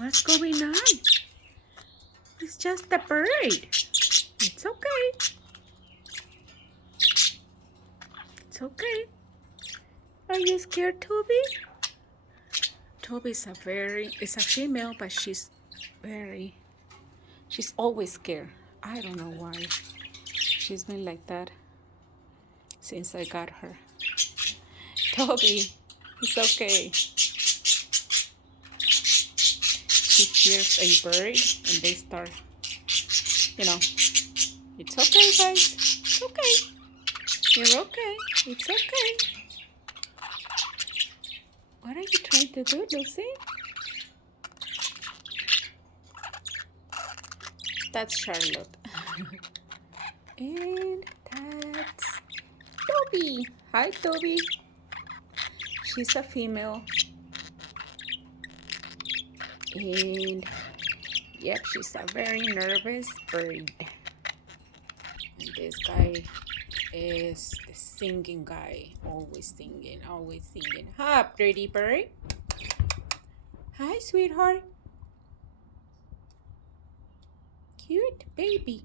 What's going on? It's just a bird. It's okay. It's okay. Are you scared, Toby? Toby is a female, but she's always scared. I don't know why. She's been like that since I got her. Toby, it's okay. She hears a bird and they start, it's okay, guys. It's okay. You're okay. It's okay. What are you trying to do, Lucy? That's Charlotte. And that's Toby. Hi, Toby. She's a female. And yep, she's a very nervous bird. And this guy is the singing guy. Always singing, always singing. Hi, pretty bird. Hi, sweetheart. Cute baby.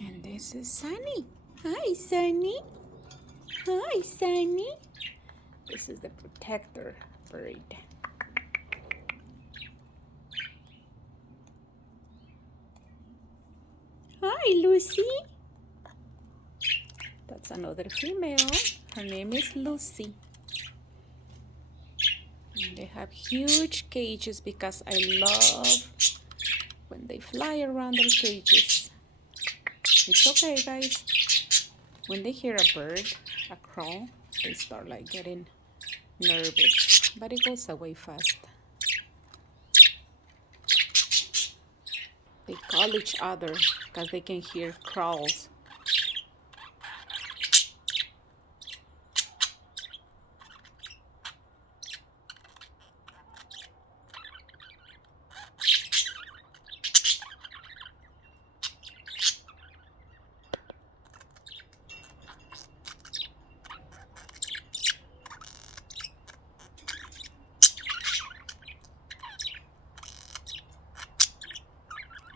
And this is Sunny. Hi, Sunny. Hi, Sunny. This is the protector bird. Hi, Lucy. That's another female. Her name is Lucy. And they have huge cages because I love when they fly around their cages. It's okay, guys. When they hear a bird, a crow, they start like getting nervous, but it goes away fast. They call each other because they can hear crows.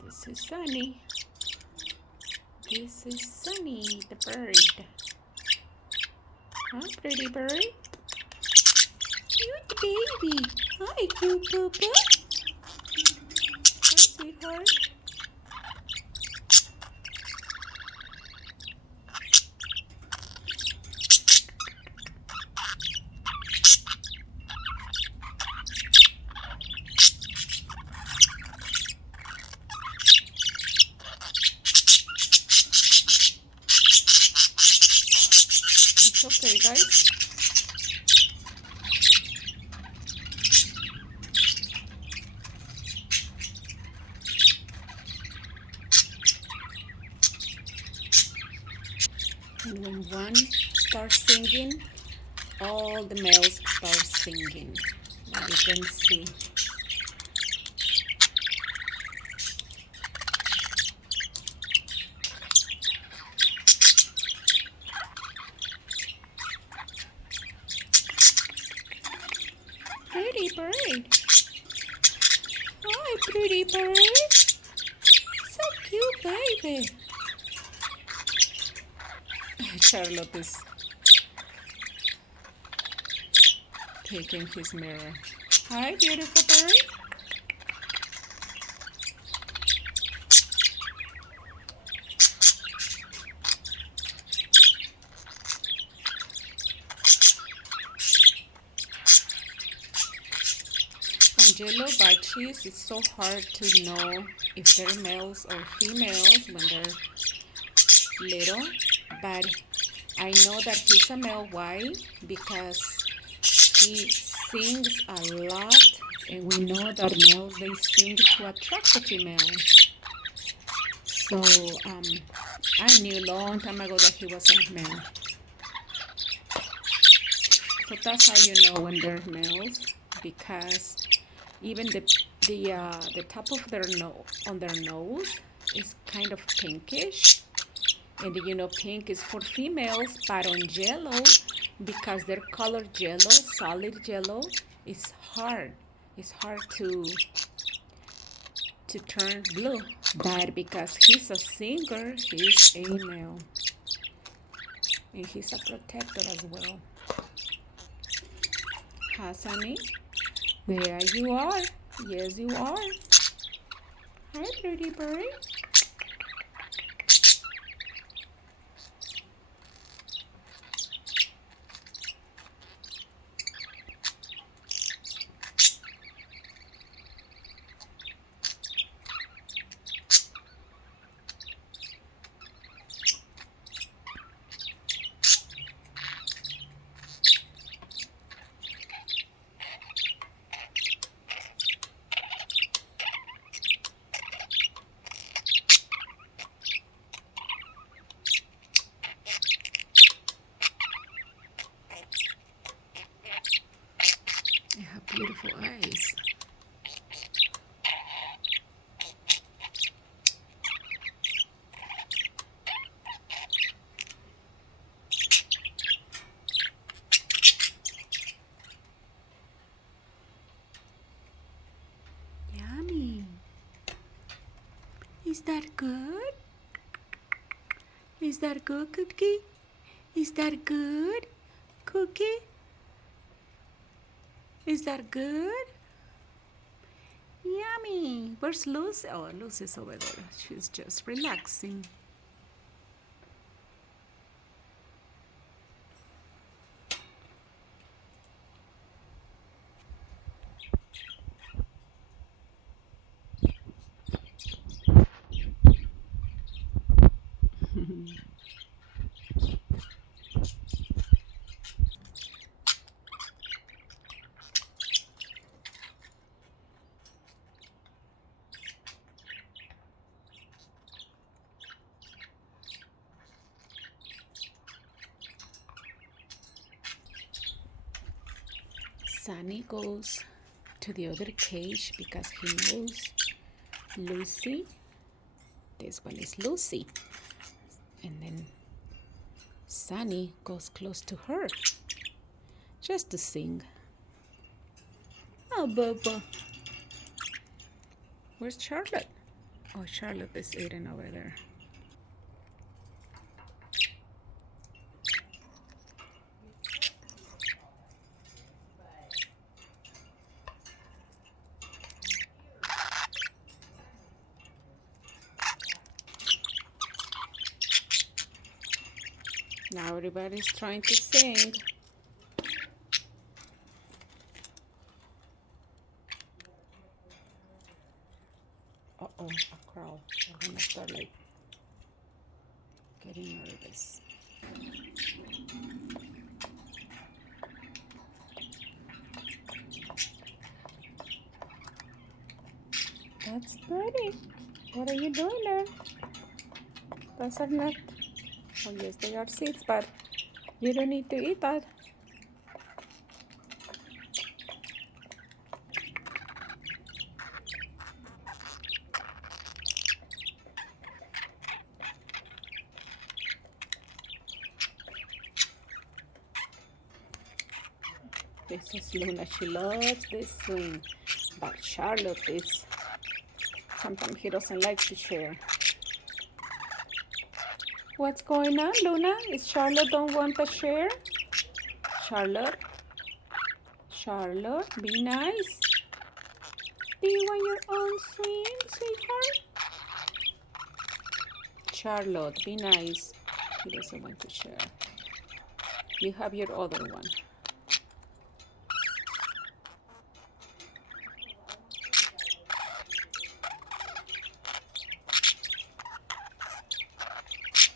This is Sunny. This is Sunny, the bird. Huh, pretty bird? Cute baby. Hi, cute papa. Hi, sweetheart. It's okay, guys. And when one starts singing, all the males start singing. Like you can see. Pretty bird. Hi, pretty bird. So cute, baby. Charlotte is taking his mirror. Hi, beautiful bird. On yellow budgies, it's so hard to know if they're males or females when they're little, but I know that he's a male. Why? Because he sings a lot, and we know that males, they sing to attract the females. So I knew a long time ago that he was a male. So that's how you know when they're males, because even the top of their nose is kind of pinkish. And pink is for females, but on yellow, because they're colored yellow, solid yellow, it's hard. It's hard to to turn blue. But because he's a singer, he's a male. And he's a protector as well. Hassani, there you are. Yes, you are. Hi, pretty bird. You have beautiful eyes. Yummy. Is that good? Is that good, Cookie? Is that good, Cookie? Is that good? Yummy. Where's Lucy? Oh, Lucy's over there. She's just relaxing. Sunny goes to the other cage because he knows Lucy. This one is Lucy. And then Sunny goes close to her just to sing. Oh, Bubba. Where's Charlotte? Oh, Charlotte is eating over there. Now everybody's trying to sing. Uh-oh, a crowd. I'm gonna start like getting nervous. That's pretty. What are you doing there? Those are not, oh yes, they are seeds, but you don't need to eat that. This is Luna. She loves this swing, but Charlotte is, sometimes he doesn't like to share. What's going on, Luna? Is Charlotte don't want to share? Charlotte? Charlotte, be nice. Do you want your own swing, sweetheart? Charlotte, be nice. He doesn't want to share. You have your other one.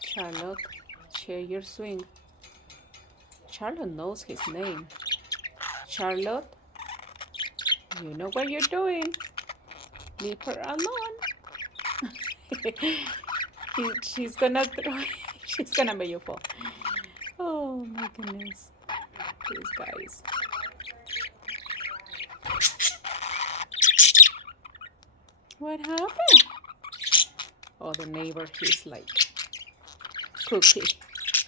Charlotte, share your swing. Charlotte knows his name. Charlotte, you know what you're doing. Leave her alone. She's gonna throw. She's gonna make you fall. Oh my goodness, these guys. What happened? Oh, the neighbor. He's like Cookie.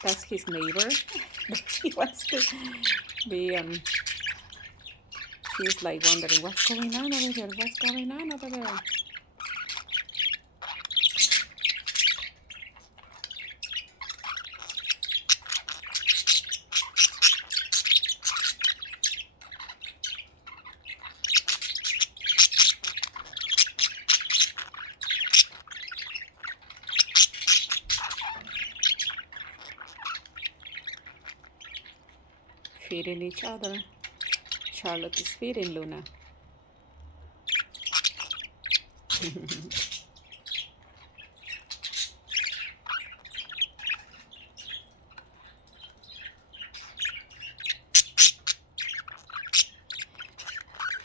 That's his neighbor. He wants to be he's like wondering what's going on over there. What's going on over there? feeding each other. Charlotte is feeding Luna.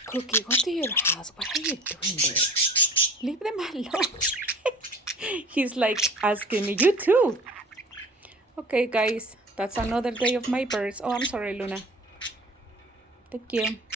Cookie, go to your house. What are you doing there? Leave them alone. He's like asking me, you too. Okay, guys, that's another day of my birds. Oh, I'm sorry, Luna. Thank you.